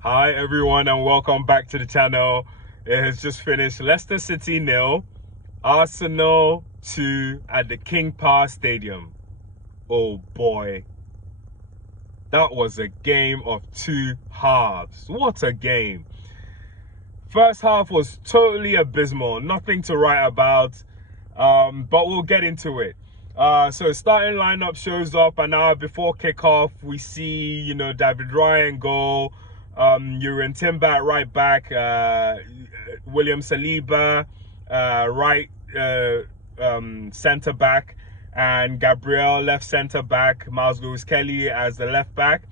Hi everyone and welcome back to the channel. It has just finished Leicester City 0, Arsenal 2 at the King Power Stadium. Oh boy, that was a game of two halves. What a game. First half was totally abysmal, nothing to write about, but we'll get into it. So starting lineup shows up, and now before kickoff, we see, David Ryan goal, Urin Timber at right back, William Saliba, right centre back, and Gabriel left centre back, Miles Lewis Kelly as the left back.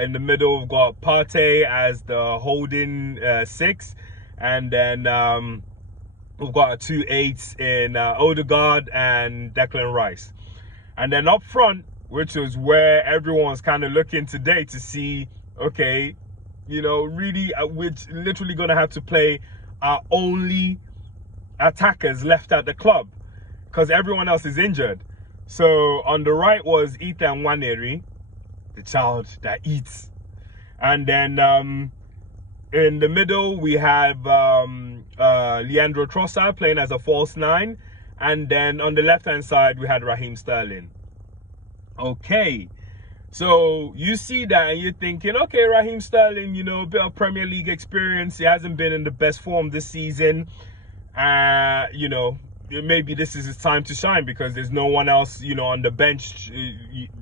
In the middle, we've got Partey as the holding six, and then we've got a 2-8 in Odegaard and Declan Rice. And then up front, which was where everyone's kind of looking today to see, okay, really, we're literally going to have to play our only attackers left at the club because everyone else is injured. So on the right was Nwaneri, the child that eats. And then in the middle, we have Leandro Trossard playing as a false nine. And then on the left-hand side, we had Raheem Sterling. Okay. So you see that and you're thinking, okay, Raheem Sterling, a bit of Premier League experience. He hasn't been in the best form this season. Maybe this is his time to shine because there's no one else, on the bench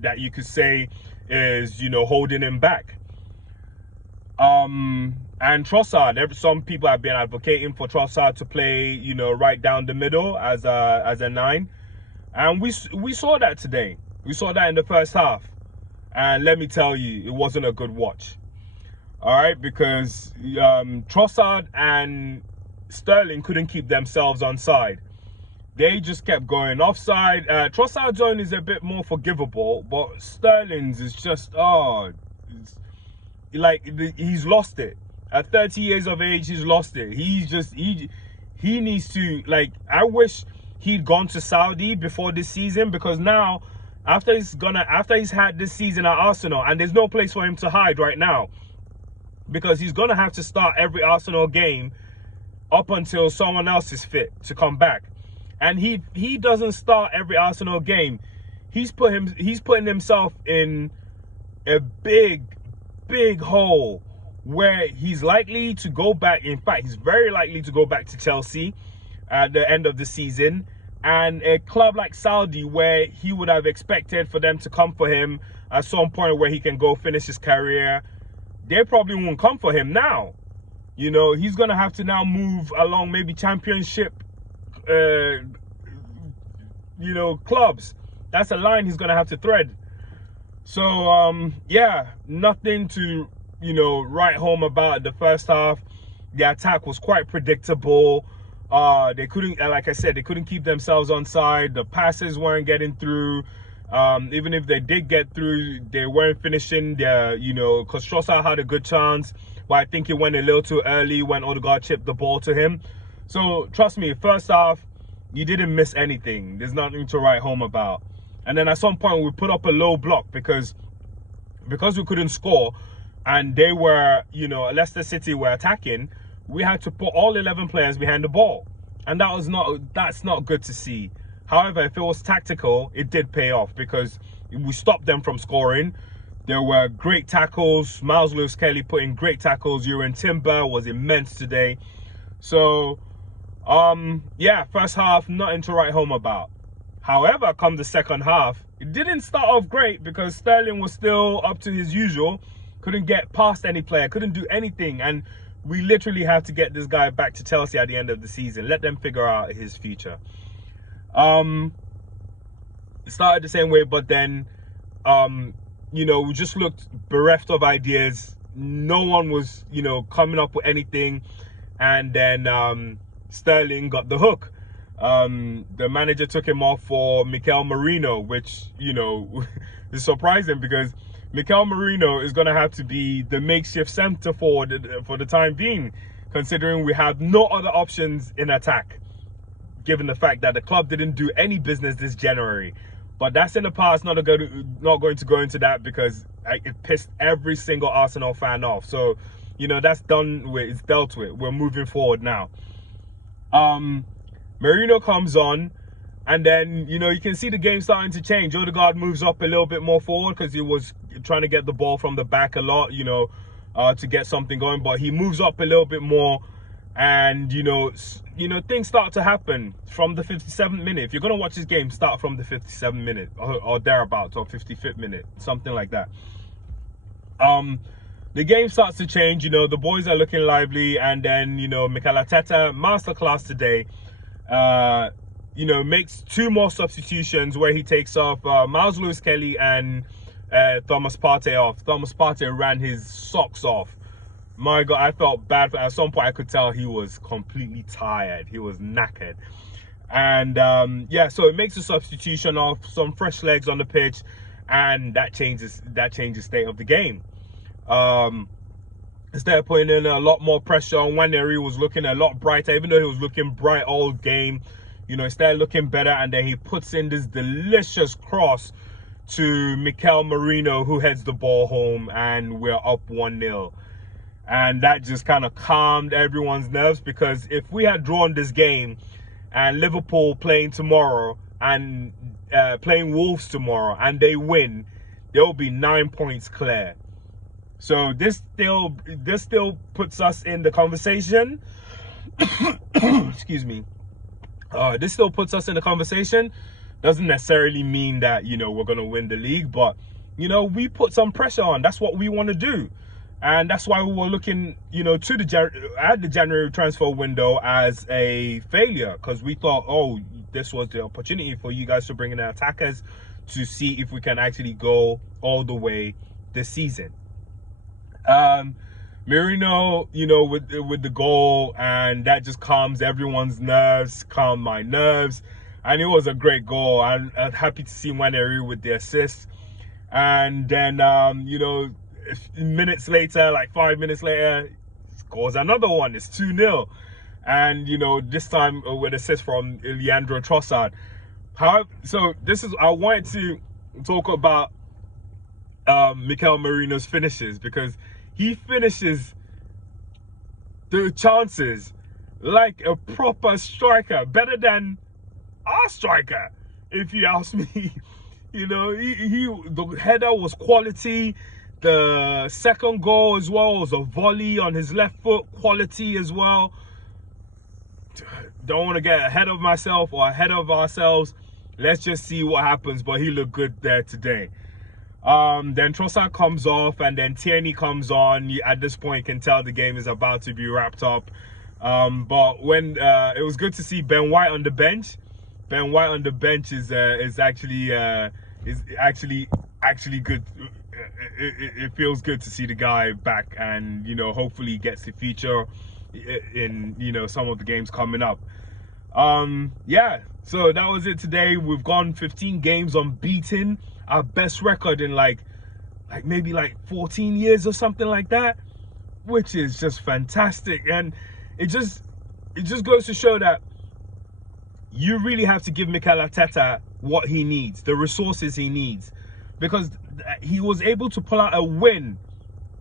that you could say is, holding him back. And Trossard, some people have been advocating for Trossard to play, right down the middle as a nine. And we saw that today. We saw that in the first half. And let me tell you, it wasn't a good watch. All right, because Trossard and Sterling couldn't keep themselves onside. They just kept going offside. Trossard's zone is a bit more forgivable, but Sterling's is just, he's lost it. At 30 years of age, he's lost it. He needs to, I wish he'd gone to Saudi before this season, because now, after he's had this season at Arsenal, and there's no place for him to hide right now, because he's gonna have to start every Arsenal game up until someone else is fit to come back. And he doesn't start every Arsenal game. He's putting himself in a big hole where he's likely to go back. In fact, he's very likely to go back to Chelsea at the end of the season. And a club like Saudi, where he would have expected for them to come for him at some point where he can go finish his career, they probably won't come for him now. He's going to have to now move along maybe championship clubs. That's a line he's gonna have to thread. So nothing to write home about the first half. The attack was quite predictable. They couldn't, like I said, they couldn't keep themselves onside. The passes weren't getting through. Even if they did get through, they weren't finishing their, because Trossard had a good chance, but I think it went a little too early when Odegaard chipped the ball to him. So trust me, first half, you didn't miss anything. There's nothing to write home about. And then at some point, we put up a low block because we couldn't score, and they were, Leicester City were attacking. We had to put all 11 players behind the ball, and that's not good to see. However, if it was tactical, it did pay off because we stopped them from scoring. There were great tackles. Miles Lewis Kelly put in great tackles. Urin Timber was immense today. So first half, nothing to write home about. However, come the second half, it didn't start off great because Sterling was still up to his usual. Couldn't get past any player, couldn't do anything. And we literally have to get this guy back to Chelsea at the end of the season. Let them figure out his future. It started the same way, but then, we just looked bereft of ideas. No one was, coming up with anything. And then Sterling got the hook. The manager took him off for Meriono, which, is surprising because Meriono is going to have to be the makeshift centre forward for the time being, considering we have no other options in attack, given the fact that the club didn't do any business this January. But that's in the past. Not going to go into that because it pissed every single Arsenal fan off. So, that's done with. It's dealt with. We're moving forward now. Meriono comes on, and then, you can see the game starting to change. Odegaard moves up a little bit more forward because he was trying to get the ball from the back a lot, to get something going. But he moves up a little bit more, and, things start to happen from the 57th minute. If you're going to watch this game, start from the 57th minute or thereabouts, or 55th minute, something like that. The game starts to change, the boys are looking lively, and then, Mikel Arteta, masterclass today, makes 2 more substitutions where he takes off Miles Lewis-Kelly and Thomas Partey off. Thomas Partey ran his socks off. My God, I felt bad. At some point, I could tell he was completely tired. He was knackered. And, so it makes a substitution of some fresh legs on the pitch, and that changes the state of the game. Instead of putting in a lot more pressure on, Nwaneri was looking a lot brighter, even though he was looking bright all game. Instead of looking better, and then he puts in this delicious cross to Mikel Meriono, who heads the ball home, and we're up 1-0. And that just kind of calmed everyone's nerves, because if we had drawn this game and Liverpool playing tomorrow and playing Wolves tomorrow and they win, there will be 9 points clear. So this still puts us in the conversation. Excuse me. This still puts us in the conversation. Doesn't necessarily mean that, we're going to win the league, but, we put some pressure on. That's what we want to do. And that's why we were looking, at the January transfer window as a failure, because we thought, oh, this was the opportunity for you guys to bring in the attackers to see if we can actually go all the way this season. Meriono, with the goal, and that just calms everyone's nerves, calmed my nerves, and it was a great goal. I'm happy to see Nwaneri with the assist. And then, minutes later, like 5 minutes later, scores another one. It's 2-0. And, this time with assist from Leandro Trossard. So I wanted to talk about Mikel Merino's finishes, because he finishes the chances like a proper striker, better than our striker, if you ask me. The header was quality. The second goal as well was a volley on his left foot, quality as well. Don't want to get ahead of myself or ahead of ourselves. Let's just see what happens, but he looked good there today. Then Trossard comes off, and then Tierney comes on. At this point, you can tell the game is about to be wrapped up. But when it was good to see Ben White on the bench. Ben White on the bench is actually good. It feels good to see the guy back, and hopefully he gets to feature in some of the games coming up. So that was it today. We've gone 15 games unbeaten. Our best record in maybe 14 years or something like that, which is just fantastic. And it just goes to show that you really have to give Mikel Arteta what he needs, the resources he needs, because he was able to pull out a win.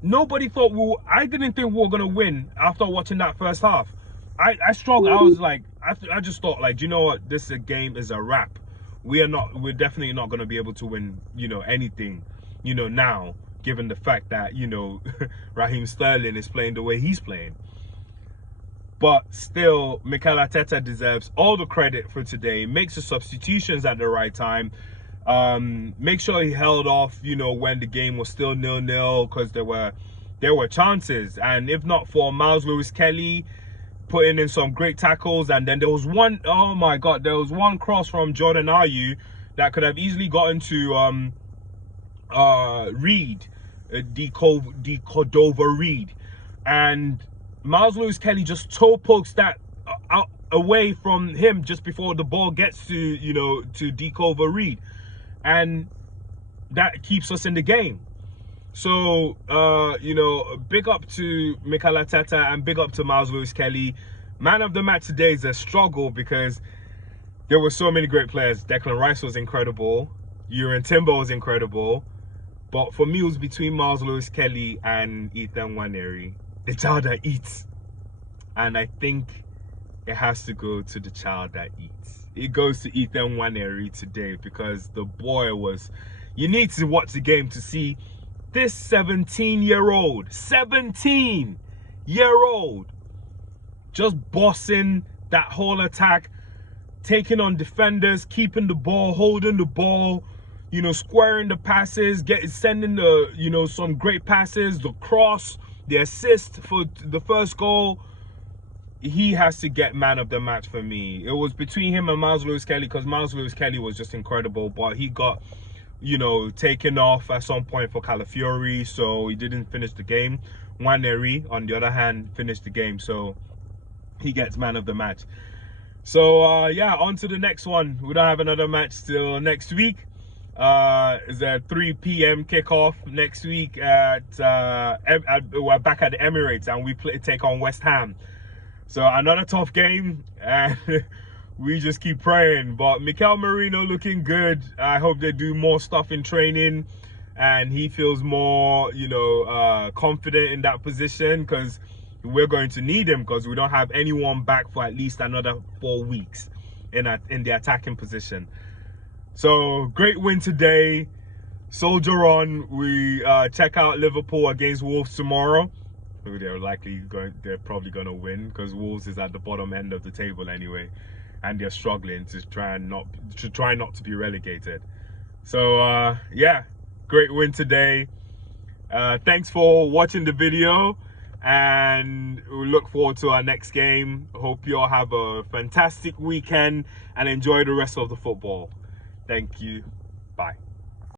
Nobody thought I didn't think we were gonna win after watching that first half. I struggled. I was like, I just thought, do you know what? This game is a wrap. We're definitely not going to be able to win, anything, now, given the fact that, Raheem Sterling is playing the way he's playing. But still, Mikel Arteta deserves all the credit for today. Makes the substitutions at the right time. Make sure he held off, when the game was still 0-0, because there were chances. And if not for Miles Lewis-Kelly putting in some great tackles, and then there was one, oh my God, there was one cross from Jordan Ayew that could have easily gotten to Reed, the Cordova Reed, and Miles Lewis-Kelly just toe pokes that out away from him just before the ball gets to to Cordova Reed, and that keeps us in the game. So, big up to Mikel Arteta and big up to Miles Lewis-Kelly. Man of the match today is a struggle because there were so many great players. Declan Rice was incredible. Uran Timber was incredible. But for me, it was between Miles Lewis-Kelly and Ethan Nwaneri. The child that eats. And I think it has to go to the child that eats. It goes to Ethan Nwaneri today because the boy was... You need to watch the game to see this 17-year-old just bossing that whole attack, taking on defenders, keeping the ball, holding the ball, you know, squaring the passes, sending the, you know, some great passes, the cross, the assist for the first goal. He has to get man of the match for me. It was between him and Miles Lewis-Kelly because Miles Lewis-Kelly was just incredible, but he got, you know, taken off at some point for Calafiori, so he didn't finish the game. Nwaneri, on the other hand, finished the game, so he gets man of the match. So yeah, on to the next one. We don't have another match till next week. It's a 3 p.m. kickoff next week we're back at the Emirates and we take on West Ham. So another tough game, and we just keep praying. But Mikel Meriono looking good. I hope they do more stuff in training and he feels more, you know, confident in that position, because we're going to need him, because we don't have anyone back for at least another 4 weeks in the attacking position. So great win today. Soldier on. We check out Liverpool against Wolves tomorrow. They're probably going to win, because Wolves is at the bottom end of the table anyway, and they're struggling to try not to be relegated. So yeah, great win today. Thanks for watching the video, and we look forward to our next game. Hope you all have a fantastic weekend and enjoy the rest of the football. Thank you. Bye.